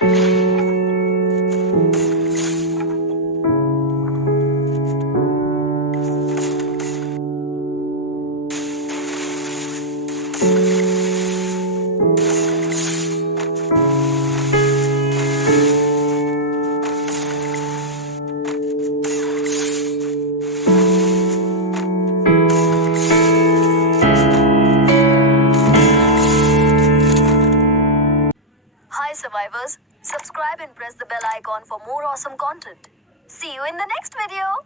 Hi survivors, subscribe and press the bell icon for more awesome content. See you in the next video.